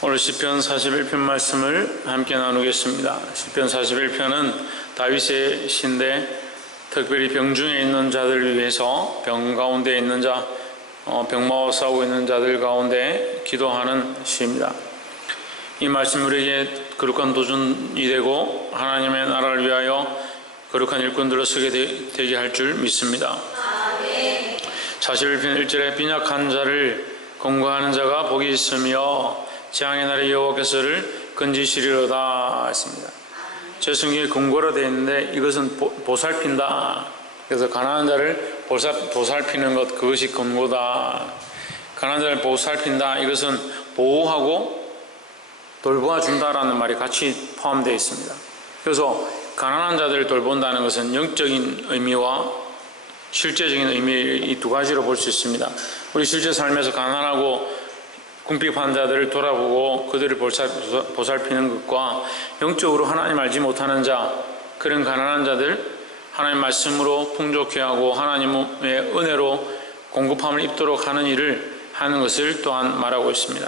오늘 시편 41편 말씀을 함께 나누겠습니다. 시편 41편은 다윗의 시인데 특별히 병중에 있는 자들을 위해서 병 가운데 있는 자, 병마와 싸우고 있는 자들 가운데 기도하는 시입니다. 이 말씀 우리에게 거룩한 도전이 되고 하나님의 나라를 위하여 거룩한 일꾼들로 서게 되게 할 줄 믿습니다. 41편 1절에 빈약한 자를 권고하는 자가 복이 있으며 재앙의 날에 여호와께서를 건지시리로다 했습니다. 제 성경에 권고라 되어 있는데 이것은 보살핀다. 그래서 가난한 자를 보살피는 것, 그것이 권고다. 가난한 자를 보살핀다. 이것은 보호하고 돌보아준다라는 말이 같이 포함되어 있습니다. 그래서 가난한 자들을 돌본다는 것은 영적인 의미와 실제적인 의미 이 두 가지로 볼 수 있습니다. 우리 실제 삶에서 가난하고 궁핍한 자들을 돌아보고 그들을 보살피는 것과 영적으로 하나님 알지 못하는 자, 그런 가난한 자들 하나님 말씀으로 풍족케 하고 하나님의 은혜로 공급함을 입도록 하는 일을 하는 것을 또한 말하고 있습니다.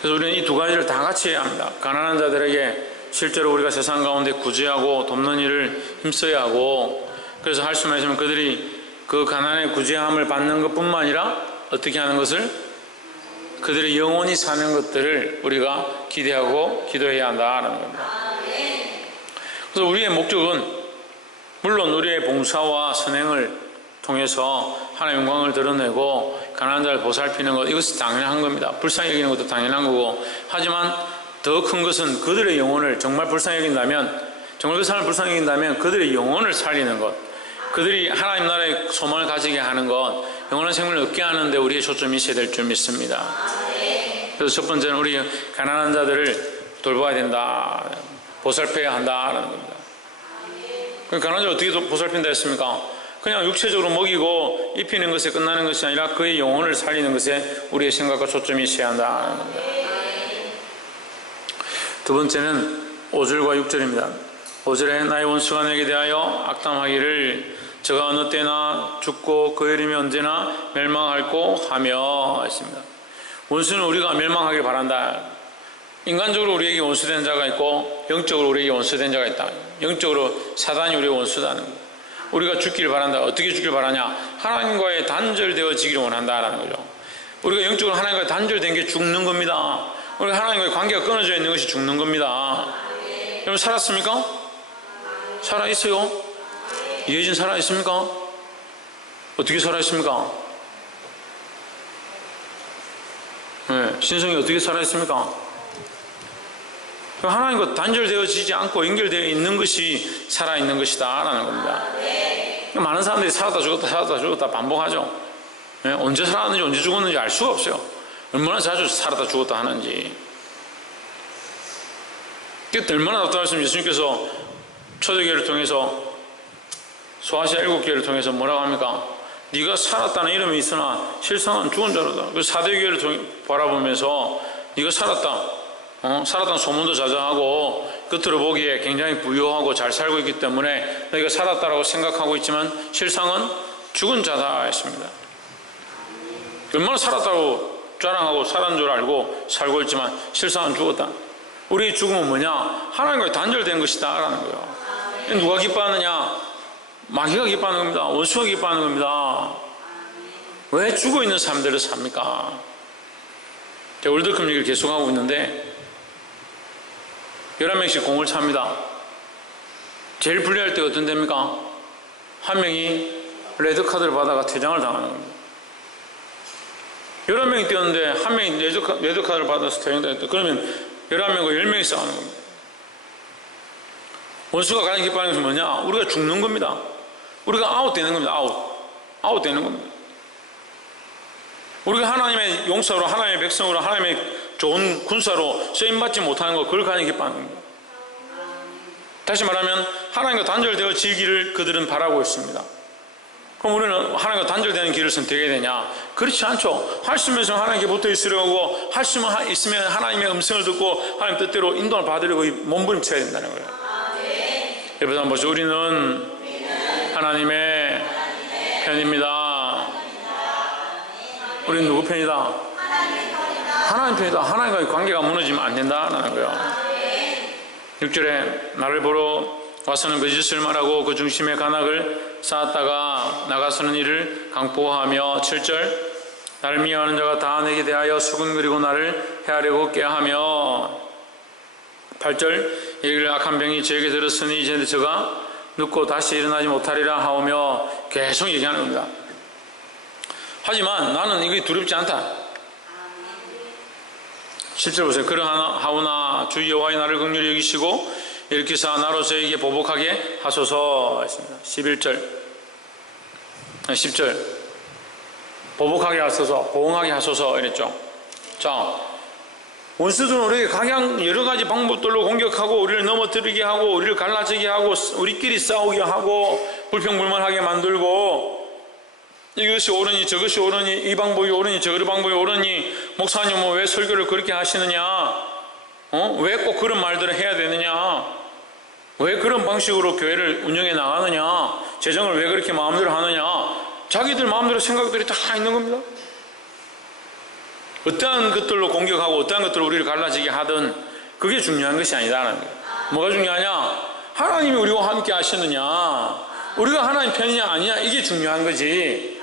그래서 우리는 이 두 가지를 다 같이 해야 합니다. 가난한 자들에게 실제로 우리가 세상 가운데 구제하고 돕는 일을 힘써야 하고, 그래서 할 수만 있으면 그들이 그 가난의 구제함을 받는 것뿐만 아니라 어떻게 하는 것을, 그들의 영원히 사는 것들을 우리가 기대하고 기도해야 한다는 겁니다. 그래서 우리의 목적은 물론 우리의 봉사와 선행을 통해서 하나님의 영광을 드러내고 가난한 자를 보살피는 것, 이것이 당연한 겁니다. 불쌍히 여기는 것도 당연한 거고, 하지만 더 큰 것은 그들의 영혼을 정말 불쌍히 여긴다면, 정말 그 사람을 불쌍히 여긴다면 그들의 영혼을 살리는 것, 그들이 하나님 나라의 소망을 가지게 하는 것, 영원한 생명을 얻게 하는데 우리의 초점이 있어야 될 줄 믿습니다. 그래서 첫 번째는 우리 가난한 자들을 돌봐야 된다, 보살펴야 한다라는 겁니다. 가난한 자를 어떻게 보살핀다 했습니까? 그냥 육체적으로 먹이고 입히는 것에 끝나는 것이 아니라 그의 영혼을 살리는 것에 우리의 생각과 초점이 있어야 한다는 겁니다. 두 번째는 5절과 6절입니다. 5절에 나의 원수가 내게 대하여 악담하기를 저가 어느 때나 죽고 그 이름이 언제나 멸망할고 하며 했습니다. 원수는 우리가 멸망하길 바란다. 인간적으로 우리에게 원수된 자가 있고 영적으로 우리에게 원수된 자가 있다. 영적으로 사단이 우리의 원수다는 거예요. 우리가 죽기를 바란다. 어떻게 죽기를 바라냐? 하나님과의 단절되어지기를 원한다라는 거죠. 우리가 영적으로 하나님과 단절된 게 죽는 겁니다. 우리가 하나님과의 관계가 끊어져 있는 것이 죽는 겁니다. 여러분 살았습니까? 살아있어요? 이혜진 살아있습니까? 어떻게 살아있습니까? 네, 신성이 어떻게 살아있습니까? 하나님과 단절되어지지 않고 연결되어 있는 것이 살아있는 것이다 라는 겁니다. 많은 사람들이 살았다 죽었다 반복하죠. 네, 언제 살았는지 언제 죽었는지 알 수가 없어요. 얼마나 자주 살았다 죽었다 하는지. 얼마나 답답했으면 예수님께서 초대교회를 통해서 소아시아 7교회를 통해서 뭐라고 합니까? 네가 살았다는 이름이 있으나 실상은 죽은 자로다. 그 사대교회를 바라보면서 네가 살았다, 살았다는 소문도 자자하고 겉으로 보기에 굉장히 부유하고 잘 살고 있기 때문에 너희가 살았다라고 생각하고 있지만 실상은 죽은 자다 했습니다. 얼마나 살았다고 자랑하고 살은 줄 알고 살고 있지만 실상은 죽었다. 우리의 죽음은 뭐냐? 하나님과 단절된 것이다 라는 거예요. 누가 기뻐하느냐? 마귀가 기뻐하는 겁니다. 원수가 기뻐하는 겁니다. 왜 죽어있는 사람들을 삽니까? 제가 월드컵 얘기를 계속하고 있는데 11명씩 공을 찹니다. 제일 불리할 때가 어떤 때입니까? 한 명이 레드카드를 받아가 퇴장을 당하는 겁니다. 11명이 뛰었는데 한 명이 레드카드를 받아서 퇴장당했다. 그러면 11명과 10명이 싸우는 겁니다. 원수가 가장 기뻐하는 것은 뭐냐? 우리가 죽는 겁니다. 우리가 아웃되는 겁니다. 아웃되는 겁니다. 우리가 하나님의 용사로, 하나님의 백성으로, 하나님의 좋은 군사로 쓰임받지 못하는 것, 그걸 가장 기뻐하는 겁니다. 다시 말하면 하나님과 단절되어지기를 그들은 바라고 있습니다. 그럼 우리는 하나님과 단절되는 길을 선택해야 되냐? 그렇지 않죠. 할 수만 있으면 하나님께 붙어 있으려고, 할 수만 있으면 하나님의 음성을 듣고 하나님 뜻대로 인도를 받으려고 몸부림쳐야 된다는 거예요. 여러분 한번 보시죠. 우리는 하나님의 편입니다. 우리는 누구 편이다? 하나님 편이다. 하나님과의 관계가 무너지면 안 된다는 거예요. 6절에 나를 보러 와서는 거짓을 말하고 그 중심에 간악을 쌓았다가 나가서는 이를 강포하며 7절 나를 미워하는 자가 다 내게 대하여 수근거리고 나를 해하려고 꾀하며 8절 이를 악한 병이 저에게 들었으니 이제 저가 눕고 다시 일어나지 못하리라 하오며 계속 얘기하는 겁니다. 하지만 나는 이게 두렵지 않다. 7절 보세요. 그러하오나 주 여호와의 나를 긍휼히 여기시고 일으키사 나로 저에게 보복하게 하소서 했습니다. 10절 보복하게 하소서, 보응하게 하소서 이랬죠. 자, 원수들은 우리에게 각양 여러 가지 방법들로 공격하고 우리를 넘어뜨리게 하고 우리를 갈라지게 하고 우리끼리 싸우게 하고 불평불만하게 만들고 이것이 옳으니 저것이 옳으니 이 방법이 옳으니 저 방법이 옳으니 목사님 뭐 왜 설교를 그렇게 하시느냐, 왜 꼭 그런 말들을 해야 되느냐, 왜 그런 방식으로 교회를 운영해 나가느냐, 재정을 왜 그렇게 마음대로 하느냐, 자기들 마음대로 생각들이 다 있는 겁니다. 어떠한 것들로 공격하고 어떠한 것들로 우리를 갈라지게 하든 그게 중요한 것이 아니다라는 거예요. 뭐가 중요하냐? 하나님이 우리와 함께 하시느냐, 우리가 하나님 편이냐 아니냐, 이게 중요한 거지.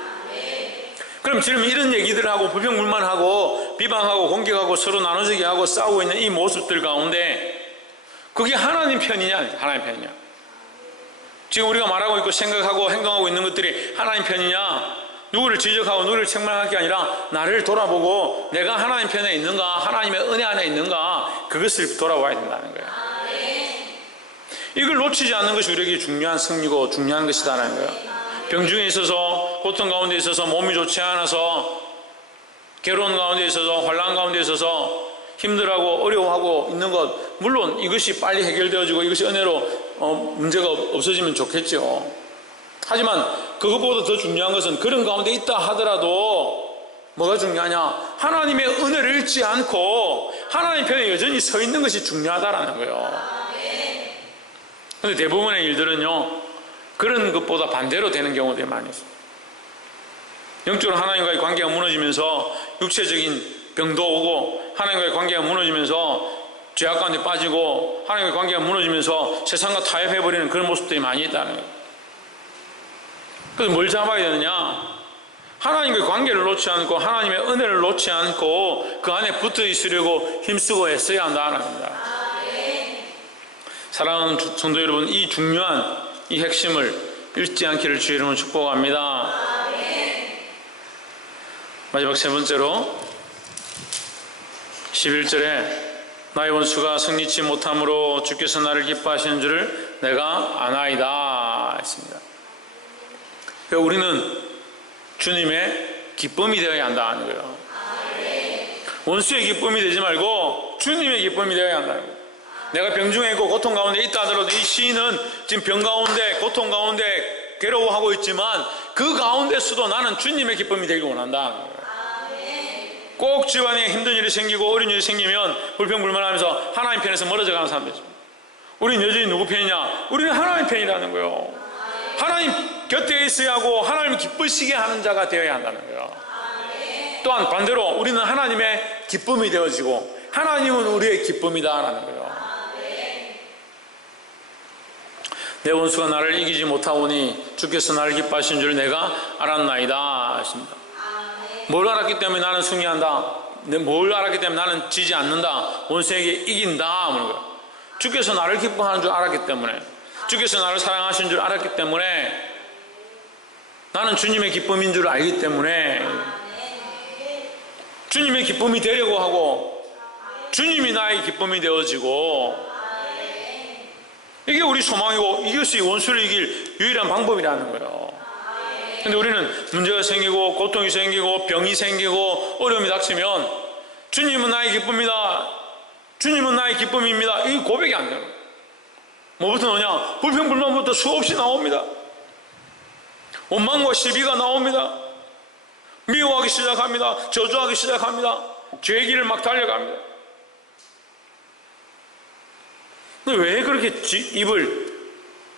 그럼 지금 이런 얘기들을 하고 불평불만하고 비방하고 공격하고 서로 나눠지게 하고 싸우고 있는 이 모습들 가운데 그게 하나님 편이냐 하나님 편이냐, 지금 우리가 말하고 있고 생각하고 행동하고 있는 것들이 하나님 편이냐, 누구를 지적하고 누구를 책망할 게 아니라 나를 돌아보고 내가 하나님 편에 있는가, 하나님의 은혜 안에 있는가, 그것을 돌아봐야 된다는 거예요. 이걸 놓치지 않는 것이 우리에게 중요한 승리고 중요한 것이다라는 거예요. 병중에 있어서 고통 가운데 있어서 몸이 좋지 않아서 괴로운 가운데 있어서 환난 가운데 있어서 힘들어하고 어려워하고 있는 것, 물론 이것이 빨리 해결되어지고 이것이 은혜로 문제가 없어지면 좋겠죠. 하지만 그것보다 더 중요한 것은 그런 가운데 있다 하더라도 뭐가 중요하냐, 하나님의 은혜를 잃지 않고 하나님 편에 여전히 서 있는 것이 중요하다라는 거예요. 그런데 대부분의 일들은요 그런 것보다 반대로 되는 경우들이 많이 있어요. 영적으로 하나님과의 관계가 무너지면서 육체적인 병도 오고 하나님과의 관계가 무너지면서 죄악 가운데 빠지고 하나님과의 관계가 무너지면서 세상과 타협해버리는 그런 모습들이 많이 있다는 거예요. 그래서 뭘 잡아야 되느냐, 하나님과의 관계를 놓지 않고 하나님의 은혜를 놓지 않고 그 안에 붙어 있으려고 힘쓰고 애써야 한다는 겁니다. 사랑하는 성도 여러분, 이 중요한 이 핵심을 잃지 않기를 주의 이름으로 축복합니다. 마지막 세 번째로 11절에 나의 원수가 승리치 못함으로 주께서 나를 기뻐하시는 줄을 내가 아나이다 했습니다. 그러니까 우리는 주님의 기쁨이 되어야 한다는 거예요. 원수의 기쁨이 되지 말고 주님의 기쁨이 되어야 한다는 거예요. 내가 병중에 있고 고통 가운데 있다 하더라도 이 시인은 지금 병 가운데 고통 가운데 괴로워하고 있지만 그 가운데서도 나는 주님의 기쁨이 되길 원한다. 꼭 집안에 힘든 일이 생기고 어려운 일이 생기면 불평불만하면서 하나님 편에서 멀어져 가는 사람들이죠. 우리는 여전히 누구 편이냐? 우리는 하나님 편이라는 거예요. 하나님 곁에 있어야 하고 하나님을 기쁘시게 하는 자가 되어야 한다는 거예요. 또한 반대로 우리는 하나님의 기쁨이 되어지고 하나님은 우리의 기쁨이다라는 거예요. 내 원수가 나를 이기지 못하오니 주께서 나를 기뻐하신 줄 내가 알았나이다 하십니다. 뭘 알았기 때문에 나는 승리한다, 뭘 알았기 때문에 나는 지지 않는다, 원수에게 이긴다, 주께서 나를 기뻐하는 줄 알았기 때문에, 주께서 나를 사랑하신 줄 알았기 때문에, 나는 주님의 기쁨인 줄 알기 때문에 주님의 기쁨이 되려고 하고 주님이 나의 기쁨이 되어지고, 이게 우리 소망이고 이것이 원수를 이길 유일한 방법이라는 거예요. 근데 우리는 문제가 생기고 고통이 생기고 병이 생기고 어려움이 닥치면 주님은 나의 기쁨이다, 주님은 나의 기쁨입니다, 이 고백이 안 돼요. 뭐부터 나오냐? 불평불만부터 수없이 나옵니다. 원망과 시비가 나옵니다. 미워하기 시작합니다. 저주하기 시작합니다. 죄의 길을 막 달려갑니다. 근데 왜 그렇게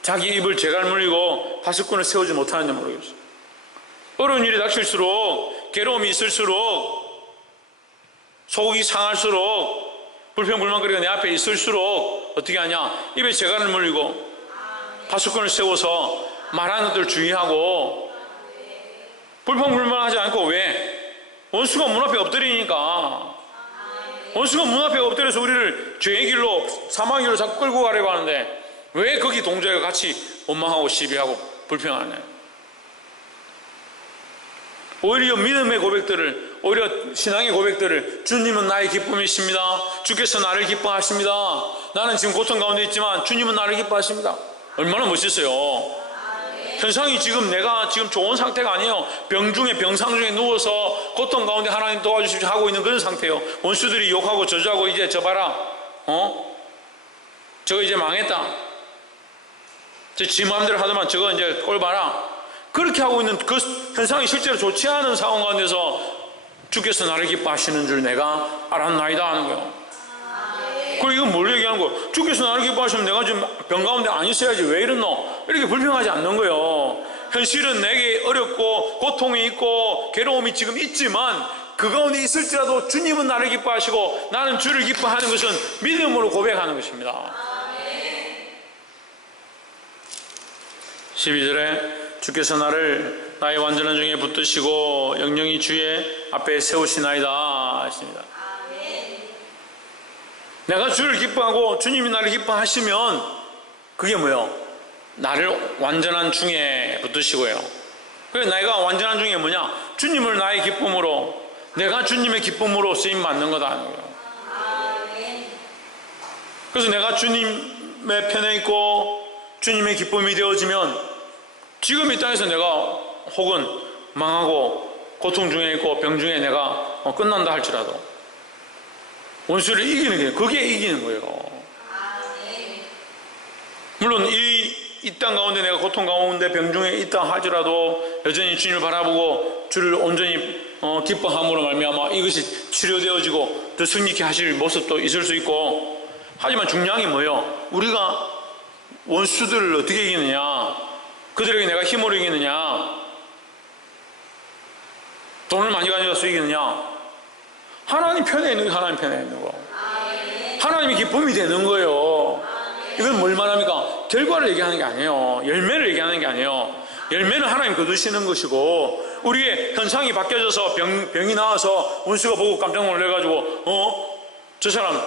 자기 입을 재갈 물리고 파수꾼을 세우지 못하는지 모르겠어요. 어려운 일이 닥칠수록, 괴로움이 있을수록 속이 상할수록 불평불만거리가 내 앞에 있을수록 어떻게 하냐? 입에 재갈을 물리고 파수꾼을 세워서 말하는 것들 주의하고 불평불만하지 않고 왜? 원수가 문 앞에 엎드리니까. 원수가 문 앞에 엎드려서 우리를 죄의 길로 사망의 길로 자꾸 끌고 가려고 하는데 왜 거기 동조해서 같이 원망하고 시비하고 불평하냐? 오히려 믿음의 고백들을, 오히려 신앙의 고백들을, 주님은 나의 기쁨이십니다. 주께서 나를 기뻐하십니다. 나는 지금 고통 가운데 있지만 주님은 나를 기뻐하십니다. 얼마나 멋있어요. 현상이 지금 내가 지금 좋은 상태가 아니에요. 병상 중에 누워서 고통 가운데 하나님 도와주십시오 하고 있는 그런 상태예요. 원수들이 욕하고 저주하고 이제 저 봐라, 저거 이제 망했다, 지 마음대로 하더만 저거 이제 꼴 봐라, 그렇게 하고 있는 그 현상이 실제로 좋지 않은 상황 가운데서 주께서 나를 기뻐하시는 줄 내가 알았나이다 하는 거예요. 그리고 이건 뭘 얘기하는 거예요? 주께서 나를 기뻐하시면 내가 지금 병 가운데 안 있어야지 왜 이러노? 이렇게 불평하지 않는 거예요. 현실은 내게 어렵고 고통이 있고 괴로움이 지금 있지만 그 가운데 있을지라도 주님은 나를 기뻐하시고 나는 주를 기뻐하는 것은 믿음으로 고백하는 것입니다. 12절에 주께서 나를 나의 완전한 중에 붙드시고 영영이 주의 앞에 세우시나이다 하십니다. 내가 주를 기뻐하고 주님이 나를 기뻐하시면 그게 뭐예요? 나를 완전한 중에 붙드시고요. 그래서 내가 완전한 중에 뭐냐? 주님을 나의 기쁨으로, 내가 주님의 기쁨으로 쓰임 받는 거다 하는 거예요. 그래서 내가 주님의 편에 있고 주님의 기쁨이 되어지면 지금 이 땅에서 내가 혹은 망하고 고통 중에 있고 병 중에 내가 끝난다 할지라도 원수를 이기는 게 그게 이기는 거예요. 물론 이 땅 가운데 내가 고통 가운데 병 중에 있다 할지라도 여전히 주님을 바라보고 주를 온전히 기뻐함으로 말미암아 이것이 치료되어지고 더 승리케 하실 모습도 있을 수 있고, 하지만 중요한 게 뭐예요? 우리가 원수들을 어떻게 이기느냐, 그들에게 내가 힘으로 이기느냐, 돈을 많이 가져가서 이기느냐, 하나님 편에 있는 거, 하나님 편에 있는 거, 하나님이 기쁨이 되는 거예요. 이건 뭘 말합니까? 결과를 얘기하는 게 아니에요. 열매를 얘기하는 게 아니에요. 열매는 하나님 거두시는 것이고, 우리의 현상이 바뀌어져서 병이 나와서 원수가 보고 깜짝 놀래가지고 저 사람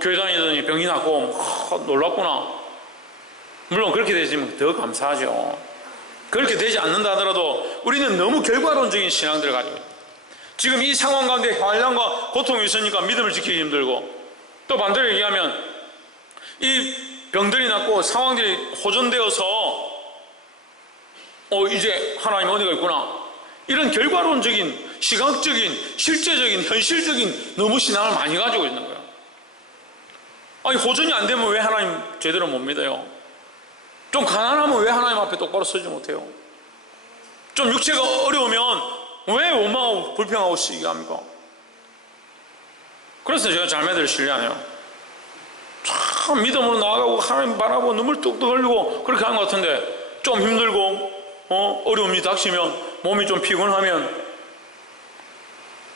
교회 다니더니 병이 났고 놀랐구나. 물론 그렇게 되시면 더 감사하죠. 그렇게 되지 않는다 하더라도 우리는 너무 결과론적인 신앙들을 가지고 있어요. 지금 이 상황 가운데 환난과 고통이 있으니까 믿음을 지키기 힘들고, 또 반대로 얘기하면 이 병들이 났고 상황들이 호전되어서 이제 하나님 은혜가 있구나, 이런 결과론적인 시각적인 실제적인 현실적인 너무 신앙을 많이 가지고 있는 거예요. 아니 호전이 안 되면 왜 하나님 제대로 못 믿어요? 좀 가난하면 왜 하나님 앞에 똑바로 서지 못해요? 좀 육체가 어려우면 왜 원망하고 불평하고 시기합니까? 그래서 제가 자매들을 신뢰하네요. 참 믿음으로 나아가고 하나님 바라보고 눈물 뚝뚝 흘리고 그렇게 하는 것 같은데, 좀 힘들고 어려움이 닥치면 몸이 좀 피곤하면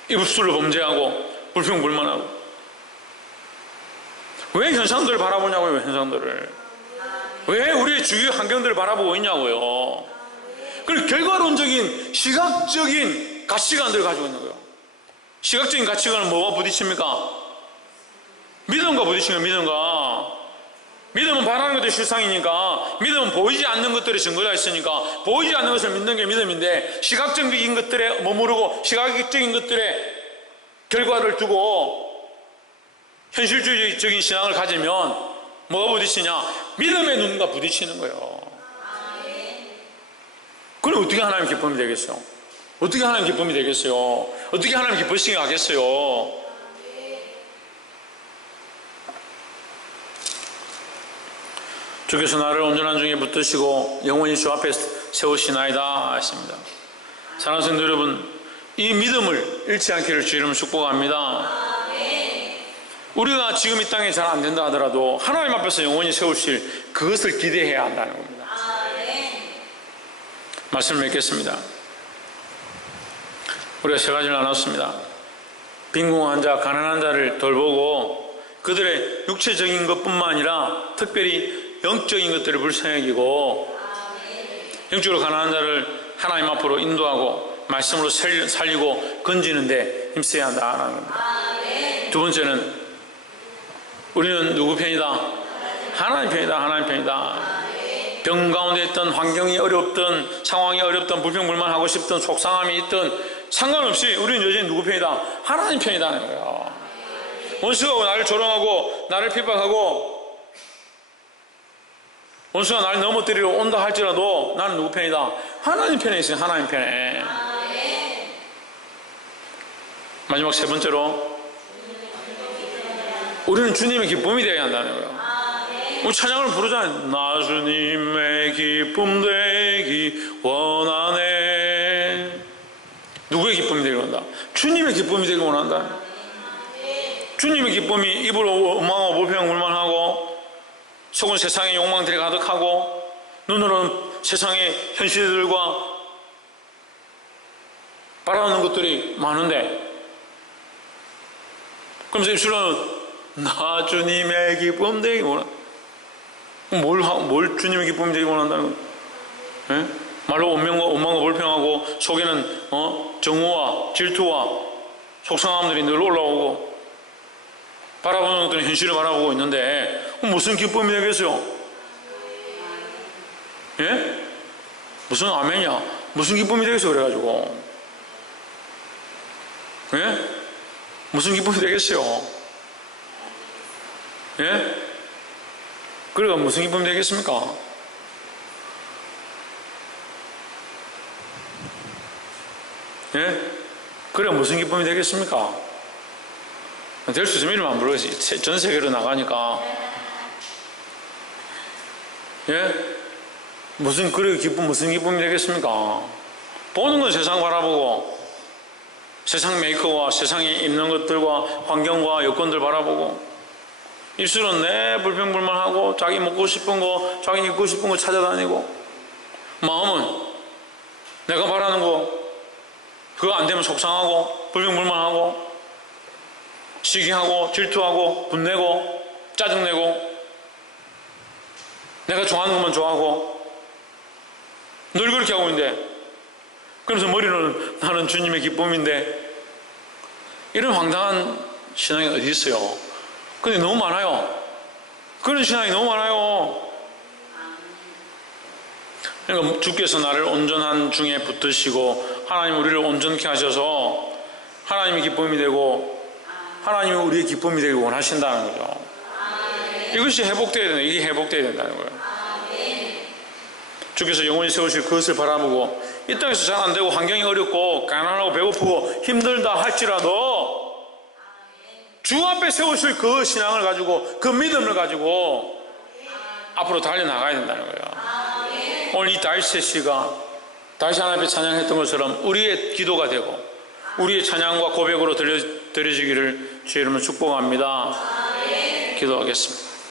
입술로 범죄하고 불평불만하고. 왜 현상들을 바라보냐고요? 현상들을 왜 우리의 주위 환경들을 바라보고 있냐고요? 그리고 결과론적인 시각적인 가치관들을 가지고 있는 거예요. 시각적인 가치관은 뭐와 부딪힙니까? 믿음과 부딪히는 믿음은 바라는 것들이 실상이니까, 믿음은 보이지 않는 것들이 증거가 있으니까 보이지 않는 것을 믿는 게 믿음인데, 시각적인 것들에 머무르고 시각적인 것들에 결과를 두고 현실주의적인 신앙을 가지면 뭐가 부딪히냐? 믿음의 눈과 부딪히는 거예요. 그럼 어떻게 하나님 기쁨이 되겠어요? 어떻게 하나님 기쁨이 되겠어요? 어떻게 하나님 기쁘시게 하겠어요? 주께서 나를 온전한 중에 붙드시고 영원히 주 앞에 세우시나이다 하십니다. 사랑하는 성도 여러분, 이 믿음을 잃지 않기를 주 이름으로 축복합니다. 우리가 지금 이 땅에 잘 안 된다 하더라도 하나님 앞에서 영원히 세우실 그것을 기대해야 한다는 겁니다. 말씀을 맺겠습니다. 우리가 세 가지를 나눴습니다. 빈궁한 자, 가난한 자를 돌보고 그들의 육체적인 것뿐만 아니라 특별히 영적인 것들을 불쌍히 여기고 영적으로 가난한 자를 하나님 앞으로 인도하고 말씀으로 살리고 건지는데 힘써야 한다는 겁니다. 두 번째는 우리는 누구 편이다? 하나님 편이다. 하나님 편이다. 병 가운데 있던 환경이 어렵든 상황이 어렵든 불평불만하고 싶든 속상함이 있든 상관없이 우리는 여전히 누구 편이다? 하나님 편이다 하는 거예요. 원수가 나를 조롱하고 나를 핍박하고 원수가 나를 넘어뜨리러 온다 할지라도 나는 누구 편이다? 하나님 편에 있어요. 하나님 편에. 마지막 세 번째로 우리는 주님의 기쁨이 되어야 한다는 거예요. 우리 찬양을 부르잖아요. 나 주님의 기쁨 되기 원하네. 누구의 기쁨이 되기 원한다? 주님의 기쁨이 되기 원한다. 주님의 기쁨이 입으로 원망하고 불평불만하고 속은 세상의 욕망들이 가득하고 눈으로는 세상의 현실들과 바라는 것들이 많은데 그러면서 입술로는 나 주님의 기쁨 되기 원한다. 뭘 주님의 기쁨이 되기 원한다는 거예요? 예? 말로 원망과 불평하고 속에는 정오와 질투와 속상함들이 늘 올라오고 바라보는 것들은 현실을 바라보고 있는데 무슨 기쁨이 되겠어요? 예? 무슨 아멘이야? 무슨 기쁨이 되겠어 그래가지고 예? 무슨 기쁨이 되겠어요? 예? 그래가 무슨 기쁨이 되겠습니까? 예? 그래 무슨 기쁨이 되겠습니까? 될 수 있으면 이름 안 부르겠어요. 전 세계로 나가니까. 예? 무슨 기쁨이 되겠습니까? 보는 건 세상 바라보고 세상 메이커와 세상에 있는 것들과 환경과 여건들 바라보고 입술은 내 불평불만하고 자기 먹고 싶은 거 자기 입고 싶은 거 찾아다니고 마음은 내가 바라는 거 그거 안 되면 속상하고 불평불만하고 시기하고 질투하고 분내고 짜증내고 내가 좋아하는 것만 좋아하고 늘 그렇게 하고 있는데 그러면서 머리로는 나는 주님의 기쁨인데 이런 황당한 신앙이 어디 있어요? 근데 너무 많아요. 그런 신앙이 너무 많아요. 그러니까 주께서 나를 온전한 중에 붙드시고 하나님 우리를 온전케 하셔서 하나님의 기쁨이 되고 하나님이 우리의 기쁨이 되길 원하신다는 거죠. 이것이 회복되어야 된다. 이게 회복되어야 된다는 거예요. 주께서 영원히 세우실 그것을 바라보고 이 땅에서 잘 안 되고 환경이 어렵고 가난하고 배고프고 힘들다 할지라도 주 앞에 세우실 그 신앙을 가지고 그 믿음을 가지고 앞으로 달려나가야 된다는 거예요. 오늘 이 다윗 씨가 다시 하나님 앞에 찬양했던 것처럼 우리의 기도가 되고 우리의 찬양과 고백으로 드려지기를 주의 이름으로 축복합니다. 기도하겠습니다.